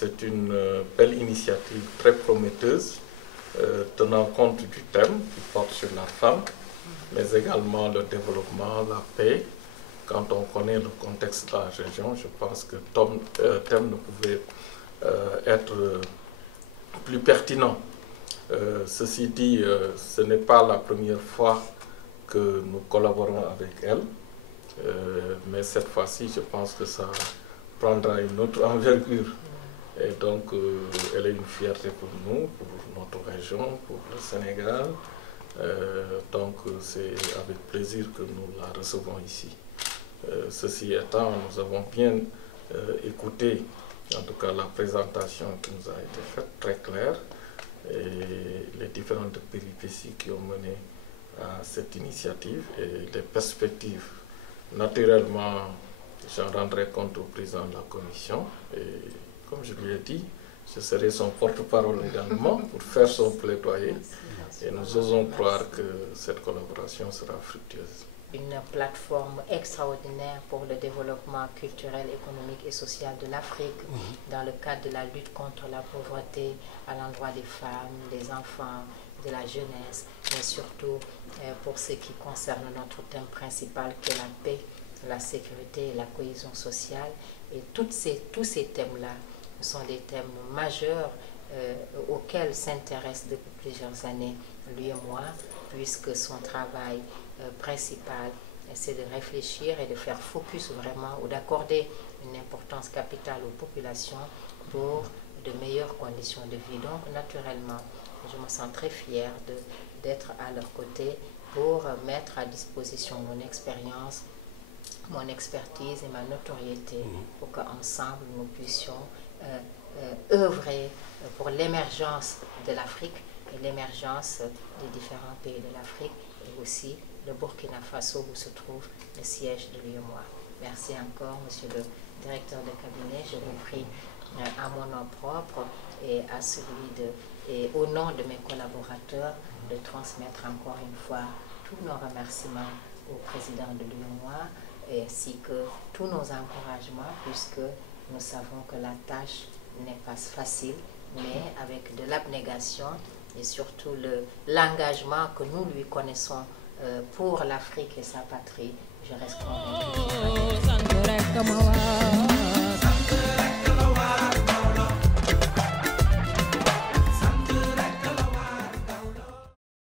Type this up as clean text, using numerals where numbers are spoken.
c'est une belle initiative très prometteuse, tenant compte du thème qui porte sur la femme, mais également le développement, la paix. Quand on connaît le contexte de la région, je pense que le thème ne pouvait être plus pertinent. Ceci dit, ce n'est pas la première fois que nous collaborons avec elle, mais cette fois-ci, je pense que ça prendra une autre envergure. Et donc, elle est une fierté pour nous, pour notre région, pour le Sénégal. Donc, c'est avec plaisir que nous la recevons ici. Ceci étant, nous avons bien écouté, en tout cas la présentation qui nous a été faite, très claire, et les différentes péripéties qui ont mené à cette initiative et les perspectives. Naturellement, j'en rendrai compte au président de la commission et comme je lui ai dit, je serai son porte-parole également pour faire son plaidoyer et nous osons croire que cette collaboration sera fructueuse. Une plateforme extraordinaire pour le développement culturel, économique et social de l'Afrique dans le cadre de la lutte contre la pauvreté à l'endroit des femmes, des enfants, de la jeunesse, mais surtout pour ce qui concerne notre thème principal qui est la paix, la sécurité et la cohésion sociale. Et tous ces thèmes-là sont des thèmes majeurs auxquels s'intéresse depuis plusieurs années lui et moi, puisque son travail principal, c'est de réfléchir et de faire focus vraiment ou d'accorder une importance capitale aux populations pour de meilleures conditions de vie. Donc naturellement, je me sens très fière d'être à leur côté pour mettre à disposition mon expérience, mon expertise et ma notoriété pour qu'ensemble nous puissions œuvrer pour l'émergence de l'Afrique et l'émergence des différents pays de l'Afrique et aussi le Burkina Faso où se trouve le siège de l'UEMOA. Merci encore, monsieur le directeur de cabinet. Je vous prie à mon nom propre et à et au nom de mes collaborateurs de transmettre encore une fois tous nos remerciements au président de l'UEMOA ainsi que tous nos encouragements puisque nous savons que la tâche n'est pas facile, mais avec de l'abnégation et surtout l'engagement que nous lui connaissons pour l'Afrique et sa patrie, je reste convaincue.